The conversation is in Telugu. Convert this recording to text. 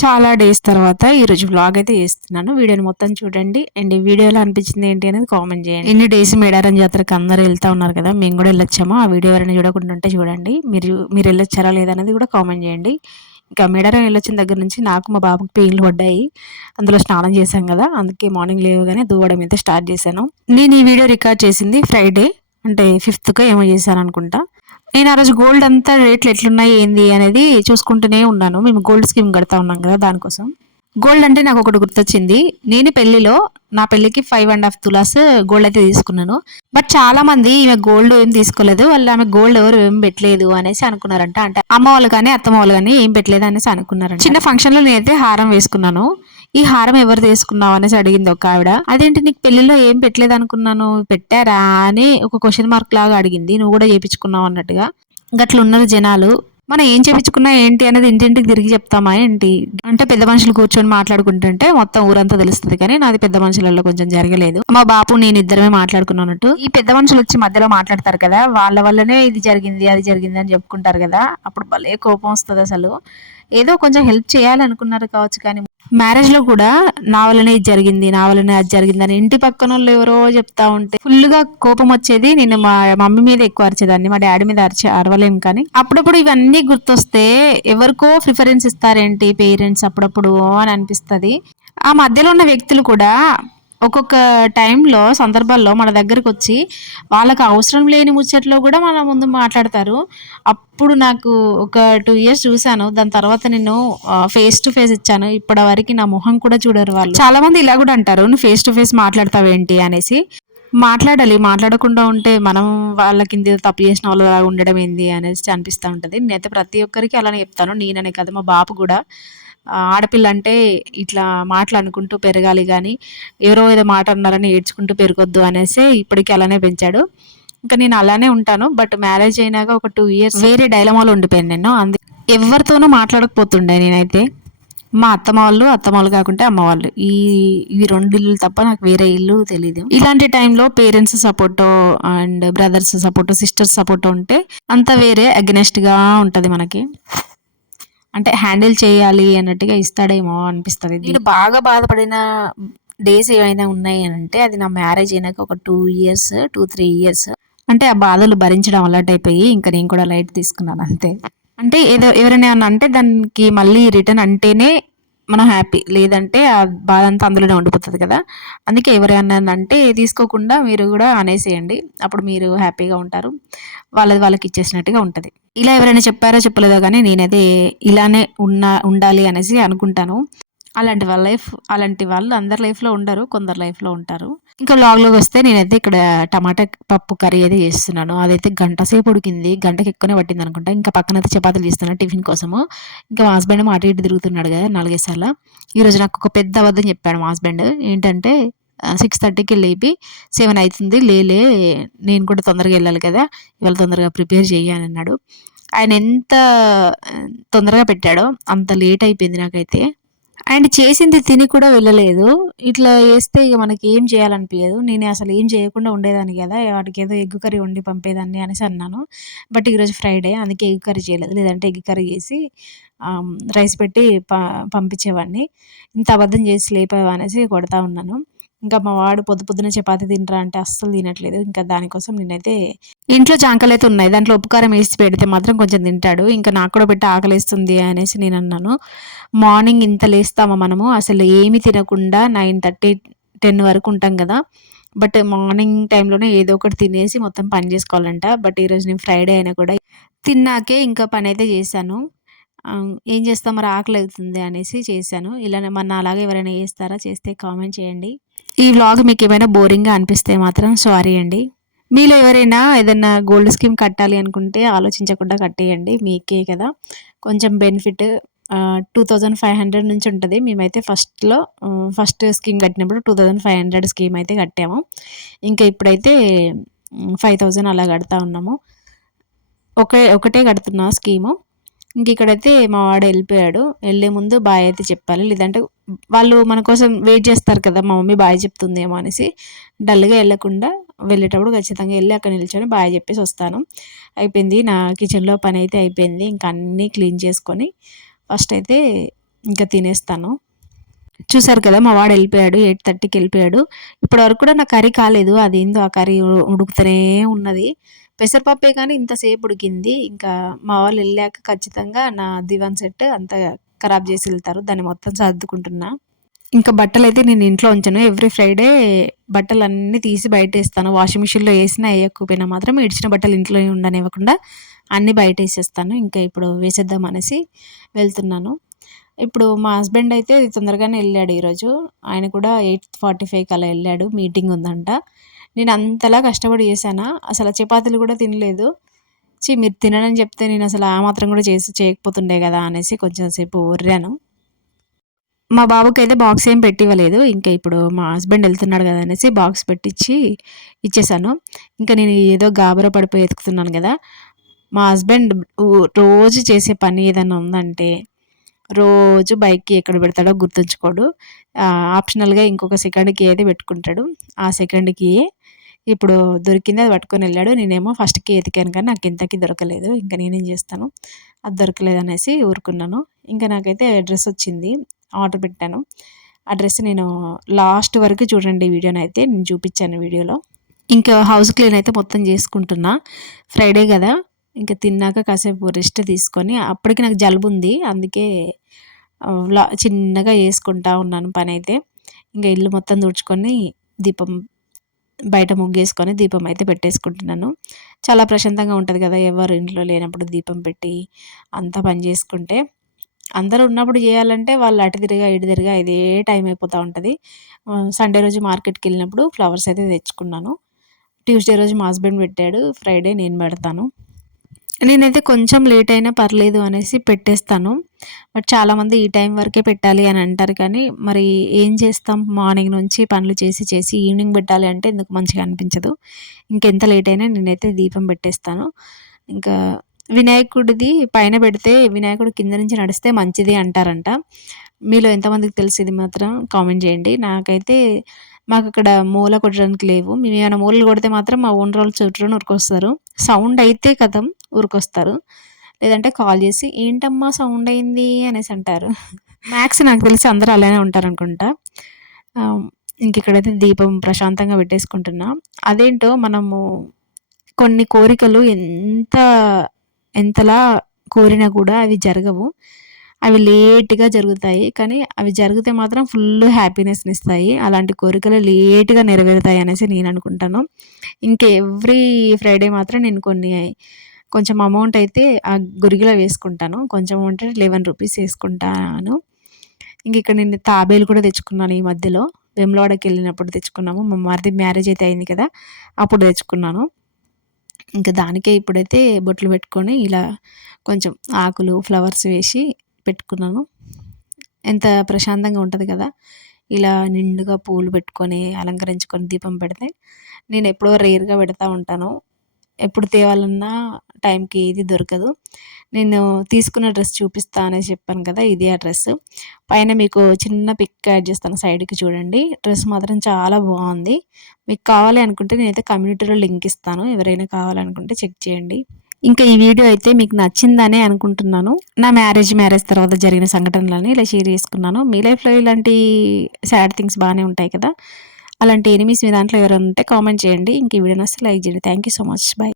చాలా డేస్ తర్వాత ఈరోజు వ్లాగ్ అయితే చేస్తున్నాను. వీడియోని మొత్తం చూడండి. అండ్ ఈ వీడియోలో అనిపించింది ఏంటి అనేది కామెంట్ చేయండి. ఎన్ని డేస్ మేడారం జాతరకు అందరూ వెళ్తా ఉన్నారు కదా మేము కూడా వెళ్ళొచ్చాము. ఆ వీడియో ఎవరైనా చూడకుండా ఉంటే చూడండి. మీరు మీరు వెళ్ళొచ్చారా లేదనేది కూడా కామెంట్ చేయండి. ఇంకా మేడారం వెళ్ళొచ్చిన దగ్గర నుంచి నాకు మా బాబుకి పెయిన్లు పడ్డాయి. అందులో స్నానం చేశాం కదా అందుకే మార్నింగ్ లేవగానే దూవడం అయితే స్టార్ట్ చేశాను. నేను ఈ వీడియో రికార్డ్ చేసింది ఫ్రైడే అంటే ఫిఫ్త్గా ఏమో చేశాను అనుకుంటా. నేను ఆ రోజు గోల్డ్ అంతా రేట్లు ఎట్లున్నాయి ఏంది అనేది చూసుకుంటూనే ఉన్నాను. మేము గోల్డ్ స్కీమ్ కడతా ఉన్నాం కదా దానికోసం. గోల్డ్ అంటే నాకు ఒకటి గుర్తొచ్చింది. నేను పెళ్ళిలో నా పెళ్ళికి five and half tolas gold అయితే తీసుకున్నాను. బట్ చాలా మంది ఈమె గోల్డ్ ఏం తీసుకోలేదు. వాళ్ళు ఆమె గోల్డ్ ఎవరు ఏం పెట్టలేదు అనేసి అనుకున్నారంట. అంటే అమ్మ వాళ్ళు కానీ అత్తమ్మ వాళ్ళు కానీ ఏం పెట్టలేదు అనేసి అనుకున్నారంట. చిన్న ఫంక్షన్లో నేనైతే హారం వేసుకున్నాను. ఈ హారం ఎవరు తీసుకున్నావు అనేసి అడిగింది ఒక ఆవిడ. అదేంటి నీకు పెళ్ళిలో ఏం పెట్టలేదు అనుకున్నాను పెట్టారా? అని ఒక క్వశ్చన్ మార్క్ లాగా అడిగింది. నువ్వు కూడా చేపించుకున్నావు అన్నట్టుగా. గట్ల ఉన్నారు జనాలు. మనం ఏం చేపించుకున్నా? ఏంటి? అనేది ఇంటింటికి తిరిగి చెప్తామా ఏంటి? అంటే పెద్ద మనుషులు కూర్చొని మాట్లాడుకుంటుంటే మొత్తం ఊరంతా తెలుస్తుంది కానీ నాది పెద్ద మనుషులలో కొంచెం జరగలేదు. మా బాపు నేను ఇద్దరమే మాట్లాడుకున్నట్టు ఈ పెద్ద మనుషులు వచ్చి మధ్యలో మాట్లాడతారు కదా వాళ్ళ వల్లనే ఇది జరిగింది అది జరిగింది అని చెప్పుకుంటారు కదా అప్పుడు భలే కోపం వస్తుంది అసలు. ఏదో కొంచెం హెల్ప్ చేయాలనుకున్నారు కావచ్చు కానీ మ్యారేజ్లో కూడా నా వల్లనే ఇది జరిగింది నా వల్లనే అది జరిగింది అని ఇంటి పక్కన వాళ్ళు ఎవరో చెప్తా ఉంటే ఫుల్గా కోపం వచ్చేది. నేను మా మమ్మీ మీద ఎక్కువ అరిచేదాన్ని మా డాడీ మీద అరిచే అరవలేం కానీ. అప్పుడప్పుడు ఇవన్నీ గుర్తొస్తే ఎవరికో ప్రిఫరెన్స్ ఇస్తారేంటి పేరెంట్స్ అప్పుడప్పుడు అని అనిపిస్తుంది. ఆ మధ్యలో ఉన్న వ్యక్తులు కూడా ఒక్కొక్క టైంలో సందర్భాల్లో మన దగ్గరకు వచ్చి వాళ్ళకి అవసరం లేని ముచ్చట్లో కూడా మన ముందు మాట్లాడతారు. అప్పుడు నాకు ఒక టూ ఇయర్స్ చూశాను. దాని తర్వాత నేను ఫేస్ టు ఫేస్ ఇచ్చాను. ఇప్పటి వరకు నా మొహం కూడా చూడరు వాళ్ళు. చాలా మంది ఇలా కూడా అంటారు. నువ్వు ఫేస్ టు ఫేస్ మాట్లాడతావేంటి అనేసి. మాట్లాడాలి. మాట్లాడకుండా ఉంటే మనం వాళ్ళ కింద తప్పు చేసిన వాళ్ళు ఉండడం ఏంది? అనేసి అనిపిస్తూ ఉంటుంది. నేనైతే ప్రతి ఒక్కరికి అలానే చెప్తాను. నేననే కదా మా బాబు కూడా. ఆడపిల్ల అంటే ఇట్లా మాటలు అనుకుంటూ పెరగాలి కానీ ఎవరో ఏదో మాట అన్నారని ఏడ్చుకుంటూ పెరగొద్దు అనేసి ఇప్పటికీ అలానే పెంచాడు. ఇంకా నేను అలానే ఉంటాను బట్ మ్యారేజ్ అయినాక ఒక టూ ఇయర్స్ వేరే డైలమాలో ఉండిపోయాను నేను. అందు ఎవరితోనూ మాట్లాడకపోతుండే నేనైతే. మా అత్తమ్మ వాళ్ళు అత్తమ్మ వాళ్ళు కాకుంటే అమ్మ వాళ్ళు. ఈ ఈ రెండు ఇల్లు తప్ప నాకు వేరే ఇల్లు తెలియదు ఇలాంటి టైంలో parents support and brothers support sisters support ఉంటే అంత వేరే అగెనెస్ట్గా ఉంటుంది మనకి. అంటే హ్యాండిల్ చేయాలి అన్నట్టుగా ఇస్తాడేమో అనిపిస్తుంది. నేను బాగా బాధపడిన డేస్ ఏమైనా ఉన్నాయి అని అంటే అది నా మ్యారేజ్ అయినాక ఒక two years two three years. అంటే ఆ బాధలు భరించడం అలర్ట్ అయిపోయి ఇంకా నేను కూడా లైట్ తీసుకున్నాను అంతే. అంటే ఏదో ఎవరైనా అంటే దానికి మళ్ళీ రిటర్న్ అంటేనే మనం హ్యాపీ లేదంటే ఆ బాధ అంతా అందులోనే ఉండిపోతుంది కదా. అందుకే ఎవరైనా అంటే తీసుకోకుండా మీరు కూడా అనేసేయండి. అప్పుడు మీరు హ్యాపీగా ఉంటారు. వాళ్ళది వాళ్ళకి ఇచ్చేసినట్టుగా ఉంటుంది. ఇలా ఎవరైనా చెప్పారో చెప్పలేదో కానీ నేనైతే ఇలానే ఉన్న ఉండాలి అనేసి అనుకుంటాను. అలాంటి వాళ్ళ లైఫ్ అలాంటి వాళ్ళు అందరి లైఫ్లో ఉండరు కొందరు లైఫ్లో ఉంటారు. ఇంకా లాగ్లోకి వస్తే నేనైతే ఇక్కడ టమాటా పప్పు కర్రీ అయితే చేస్తున్నాను. అదైతే గంట సేపు ఉడికింది గంటకి ఎక్కువనే పట్టింది అనుకుంటా. ఇంకా పక్కన అయితే చపాతీలు చేస్తున్నాను టిఫిన్ కోసము. ఇంకా మా హస్బెండ్ అటు ఇటు తిరుగుతున్నాడు కదా నాలుగేసార్లు ఈరోజు నాకు ఒక పెద్ద అబద్ధం చెప్పాడు మా హస్బెండ్. ఏంటంటే సిక్స్ థర్టీకి లేపి సెవెన్ అవుతుంది లేలే నేను కూడా తొందరగా వెళ్ళాలి కదా ఇవాళ తొందరగా ప్రిపేర్ చేయాలి అన్నాడు. ఆయన ఎంత తొందరగా పెట్టాడో అంత లేట్ అయిపోయింది నాకైతే. అండ్ చేసింది తిని కూడా వెళ్ళలేదు. ఇట్లా వేస్తే ఇక మనకి ఏం చేయాలనిపించదు నేను అసలు ఏం చేయకుండా ఉండేదాన్ని కదా. వాటికి ఏదో ఎగ్ కర్రీ వండి పంపేదాన్ని అనేసి అన్నాను. బట్ ఈరోజు ఫ్రైడే అందుకే ఎగ్ కర్రీ చేయలేదు. లేదంటే ఎగ్ కర్రీ చేసి రైస్ పెట్టి ప పంపించేవాడిని. ఇంత అబద్ధం చేసి లేపావా అనేసి కొడతా ఉన్నాను. ఇంకా మా వాడు పొద్దు పొద్దున చపాతి తింటారా అంటే అస్సలు తినట్లేదు. ఇంకా దానికోసం నేనైతే ఇంట్లో జాంకలు అయితే ఉన్నాయి. దాంట్లో ఉపకారం వేసి పెడితే మాత్రం కొంచెం తింటాడు. ఇంకా నాకు కూడా పెట్టి ఆకలిస్తుంది అనేసి నేను అన్నాను. మార్నింగ్ ఇంత లేస్తామా మనము? అసలు ఏమి తినకుండా నైన్ థర్టీ టెన్ వరకు ఉంటాం కదా. బట్ మార్నింగ్ టైంలోనే ఏదో ఒకటి తినేసి మొత్తం పని చేసుకోవాలంట. బట్ ఈరోజు నేను ఫ్రైడే అయినా కూడా తిన్నాకే ఇంకా పని అయితే చేశాను. ఏం చేస్తాం? మరి ఆకలి అవుతుంది అనేసి చేశాను. ఇలానే మన అలాగే ఎవరైనా చేస్తారా? చేస్తే కామెంట్ చేయండి. ఈ వ్లాగ్ మీకు ఏమైనా బోరింగ్గా అనిపిస్తే మాత్రం సారీ అండి. మీలో ఎవరైనా ఏదైనా గోల్డ్ స్కీమ్ కట్టాలి అనుకుంటే ఆలోచించకుండా కట్టేయండి. మీకే కదా. కొంచెం benefit two thousand five hundred నుంచి ఉంటుంది. మేమైతే ఫస్ట్లో ఫస్ట్ స్కీమ్ కట్టినప్పుడు two thousand five hundred scheme అయితే కట్టాము. ఇంకా ఇప్పుడైతే ఫైవ్ థౌజండ్ అలా కడతా ఉన్నాము. ఒకే ఒకటే కడుతున్నా స్కీము. ఇంక ఇక్కడైతే మా వాడు వెళ్ళిపోయాడు. వెళ్ళే ముందు బాయ్ అయితే చెప్పాలి. లేదంటే వాళ్ళు మన కోసం వెయిట్ చేస్తారు కదా మా మమ్మీ బాయ్ చెప్తుందేమో అనేసి డల్గా వెళ్ళకుండా వెళ్ళేటప్పుడు ఖచ్చితంగా వెళ్ళి అక్కడ నిల్చొని బాయ్ చెప్పేసి వస్తాను. అయిపోయింది. నా కిచెన్లో పని అయితే అయిపోయింది. ఇంకా అన్నీ క్లీన్ చేసుకొని ఫస్ట్ అయితే ఇంకా తినేస్తాను. చూసారు కదా మా వాడు వెళ్ళిపోయాడు. ఎయిట్ థర్టీకి వెళ్ళిపోయాడు. ఇప్పటి వరకు కూడా నా కర్రీ కాలేదు. అదేందో ఆ కర్రీ ఉడుకుతూనే ఉన్నది. పెసరపప్పే కానీ ఇంతసేపు ఉడికింది. ఇంకా మా వాళ్ళు వెళ్ళాక ఖచ్చితంగా నా దివాన్ సెట్ అంతా ఖరాబ్ చేసి వెళ్తారు. దాన్ని మొత్తం సర్దుకుంటున్నా. ఇంకా బట్టలు అయితే నేను ఇంట్లో ఉంచాను. ఎవ్రీ ఫ్రైడే బట్టలు అన్నీ తీసి బయట వేస్తాను వాషింగ్ మిషన్లో వేసినా వేయకపోయినా మాత్రం ఇడిచిన బట్టలు ఇంట్లో ఉండనివ్వకుండా అన్నీ బయట వేసేస్తాను ఇంకా ఇప్పుడు వేసేద్దాం అనేసి వెళ్తున్నాను. ఇప్పుడు మా హస్బెండ్ అయితే తొందరగానే వెళ్ళాడు ఈరోజు. ఆయన కూడా ఎయిట్ ఫార్టీ ఫైవ్కి అలా వెళ్ళాడు. మీటింగ్ ఉందంట. నేను అంతలా కష్టపడి చేశానా? అసలు చపాతీలు కూడా తినలేదు. చి మీరు తినని చెప్తే నేను అసలు ఆ మాత్రం కూడా చేసి చేయకపోతుండే కదా అనేసి కొంచెం సేపు ఊర్రాను. మా బాబుకి అయితే బాక్స్ ఏం పెట్టివ్వలేదు. ఇంకా ఇప్పుడు మా హస్బెండ్ వెళ్తున్నాడు కదా అనేసి బాక్స్ పెట్టించి ఇచ్చేసాను. ఇంకా నేను ఏదో గాబరా పడిపోయి ఎత్తుకుతున్నాను కదా. మా హస్బెండ్ రోజు చేసే పని ఏదైనా ఉందంటే రోజు బైక్కి ఎక్కడ పెడతాడో గుర్తుంచుకోడు. ఆప్షనల్గా ఇంకొక సెకండ్కి ఏది పెట్టుకుంటాడు. ఆ సెకండ్కి ఇప్పుడు దొరికింది అది పట్టుకొని వెళ్ళాడు. నేనేమో ఫస్ట్కి ఎతికాను కానీ నాకు ఇంతకీ దొరకలేదు. ఇంకా నేనేం చేస్తాను? అది దొరకలేదు అనేసి ఊరుకున్నాను. ఇంకా నాకైతే డ్రెస్ వచ్చింది. ఆర్డర్ పెట్టాను. ఆ డ్రెస్ నేను లాస్ట్ వరకు చూడండి వీడియోని అయితే. నేను చూపించాను వీడియోలో. ఇంకా హౌస్ క్లీన్ అయితే మొత్తం చేసుకుంటున్నా. ఫ్రైడే కదా. ఇంకా తిన్నాక కాసేపు రెస్ట్ తీసుకొని అప్పటికి నాకు జలుబు ఉంది. అందుకే చిన్నగా చేసుకుంటా ఉన్నాను పని అయితే ఇంకా ఇల్లు మొత్తం తుడుచుకొని దీపం బయట ముగ్గేసుకొని దీపం అయితే పెట్టేసుకుంటున్నాను. చాలా ప్రశాంతంగా ఉంటుంది కదా ఎవరు ఇంట్లో లేనప్పుడు దీపం పెట్టి అంతా పని చేసుకుంటే. అందరూ ఉన్నప్పుడు చేయాలంటే వాళ్ళు అటు తిరిగా ఇటు తిరిగా ఇదే టైం అయిపోతూ ఉంటుంది. సండే రోజు మార్కెట్కి వెళ్ళినప్పుడు ఫ్లవర్స్ అయితే తెచ్చుకున్నాను. ట్యూస్డే రోజు మా హస్బెండ్ పెట్టాడు ఫ్రైడే నేను పెడతాను. నేనైతే కొంచెం లేట్ అయినా పర్లేదు అనేసి పెట్టేస్తాను. బట్ చాలామంది ఈ టైం వరకే పెట్టాలి అని అంటారు కానీ మరి ఏం చేస్తాం? మార్నింగ్ నుంచి పనులు చేసి చేసి ఈవినింగ్ పెట్టాలి అంటే ఎందుకు మంచిగా అనిపించదు. ఇంకెంత లేట్ అయినా నేనైతే దీపం పెట్టేస్తాను. ఇంకా వినాయకుడిది పైన పెడితే వినాయకుడు కింద నుంచి నడిస్తే మంచిది అంటారంట. మీలో ఎంతమందికి తెలిసింది మాత్రం? కామెంట్ చేయండి. నాకైతే మాకు అక్కడ మూల కొట్టడానికి లేవు. మేము ఏమైనా మూలలు కొడితే మాత్రం మా ఓన్ రోల్ చుట్టూ ఉరికొస్తారు. సౌండ్ అయితే కథం ఊరికొస్తారు లేదంటే కాల్ చేసి ఏంటమ్మా సౌండ్ అయింది? అనేసి అంటారు. మ్యాక్స్ నాకు తెలిసి అందరూ అలానే ఉంటారు అనుకుంటా ఇంకెక్కడైతే దీపం ప్రశాంతంగా పెట్టేసుకుంటున్నా. అదేంటో మనము కొన్ని కోరికలు ఎంత ఎంతలా కోరినా కూడా అవి జరగవు. అవి లేట్గా జరుగుతాయి. కానీ అవి జరిగితే మాత్రం ఫుల్ హ్యాపీనెస్ని ఇస్తాయి. అలాంటి కోరికలు లేట్గా నెరవేరుతాయి అనేసి నేను అనుకుంటాను. ఇంకా ఎవ్రీ ఫ్రైడే మాత్రం నేను కొన్ని కొంచెం అమౌంట్ అయితే ఆ గురిగిలో వేసుకుంటాను. కొంచెం అంటే లెవెన్ రూపీస్ వేసుకుంటాను. ఇంక ఇక్కడ నేను తాబేలు కూడా తెచ్చుకున్నాను ఈ మధ్యలో. వెమ్లవాడకి వెళ్ళినప్పుడు తెచ్చుకున్నాము. మా మరిది మ్యారేజ్ అయితే అయింది కదా అప్పుడు తెచ్చుకున్నాను. ఇంకా దానికే ఇప్పుడైతే బొట్లు పెట్టుకొని ఇలా కొంచెం ఆకులు ఫ్లవర్స్ వేసి పెట్టుకున్నాను. ఎంత ప్రశాంతంగా ఉంటుంది కదా. ఇలా నిండుగా పూలు పెట్టుకొని అలంకరించుకొని దీపం పెడితే నేను ఎప్పుడో రేర్గా పెడతా ఉంటాను. ఎప్పుడు తేవాలన్నా టైంకి ఇది దొరకదు. నేను తీసుకున్న డ్రెస్ చూపిస్తా అనేసి చెప్పాను కదా ఇది ఆ డ్రెస్. పైన మీకు చిన్న పిక్ యాడ్ చేస్తాను సైడ్కి చూడండి. డ్రెస్ మాత్రం చాలా బాగుంది. మీకు కావాలి అనుకుంటే నేనైతే కమ్యూనిటీలో లింక్ ఇస్తాను. ఎవరైనా కావాలనుకుంటే చెక్ చేయండి. ఇంకా ఈ వీడియో అయితే మీకు నచ్చిందనే అనుకుంటున్నాను. నా మ్యారేజ్ మ్యారేజ్ తర్వాత జరిగిన సంఘటనలని ఇలా షేర్ చేసుకున్నాను. మీ లైఫ్లో ఇలాంటి సాడ్ థింగ్స్ బాగానే ఉంటాయి కదా? అలాంటి ఎనిమిస్ మీ దాంట్లో ఎవరైనా ఉంటే కామెంట్ చేయండి. ఇంక ఈ వీడియో వస్తే లైక్ చేయండి. Thank you so much bye